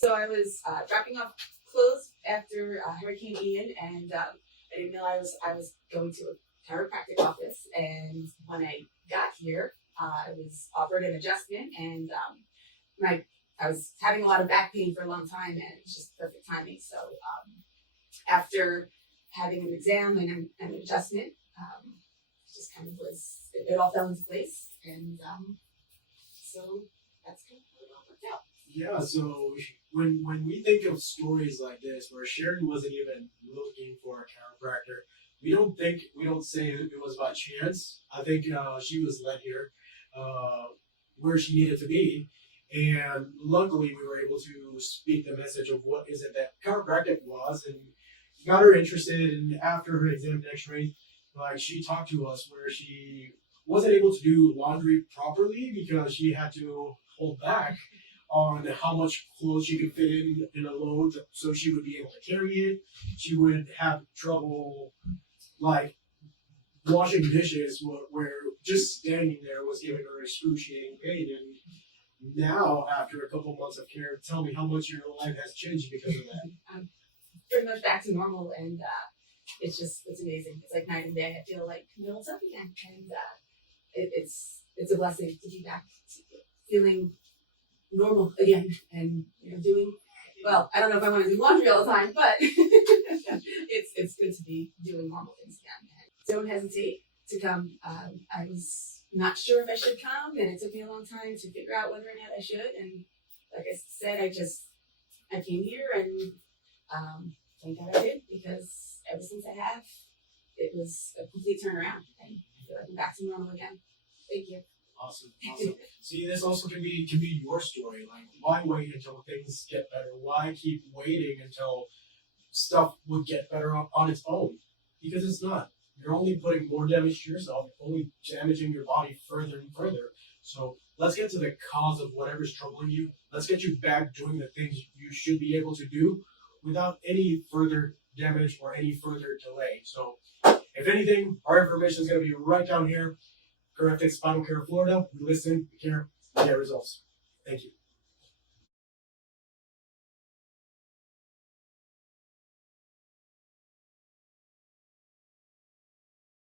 So I was dropping off clothes after Hurricane Ian, and I didn't know I was going to a chiropractic office. And when I got here, I was offered an adjustment, and I was having a lot of back pain for a long time, and it was just perfect timing. So after having an exam and an adjustment, just kind of it all fell into place, and so that's kind of how it all worked out. Yeah, so when we think of stories like this, where Sharon wasn't even looking for a chiropractor, we don't say it was by chance. I think she was led here where she needed to be, and luckily we were able to speak the message of what is it that chiropractic was, and got her interested. And after her exam and X-ray, like she talked to us where she wasn't able to do laundry properly because she had to hold back on how much clothes she could fit in a load, so she would be able to carry it. She would have trouble like washing dishes where just standing there was giving her excruciating pain. And now, after a couple months of care, tell me how much your life has changed because of that. I'm pretty much back to normal, and it's amazing. It's like night and day. I feel like middle's up again, and it's a blessing to be back, feeling normal again, and doing well. I don't know if I want to do laundry all the time, but it's good to be doing normal things again. And don't hesitate to come. I was not sure if I should come, and it took me a long time to figure out whether or not I should. And like I said, I came here, and thank God I did, because ever since I have, it was a complete turnaround, and I feel like I'm back to normal again. Thank you. Awesome. See, this also can be your story. Like, why wait until things get better? Why keep waiting until stuff would get better on its own? Because it's not. You're only putting more damage to yourself, only damaging your body further and further. So let's get to the cause of whatever's troubling you. Let's get you back doing the things you should be able to do without any further damage or any further delay. So if anything, our information is going to be right down here. Corrective Spinal Care Florida. We listen, we care, we get results. Thank you.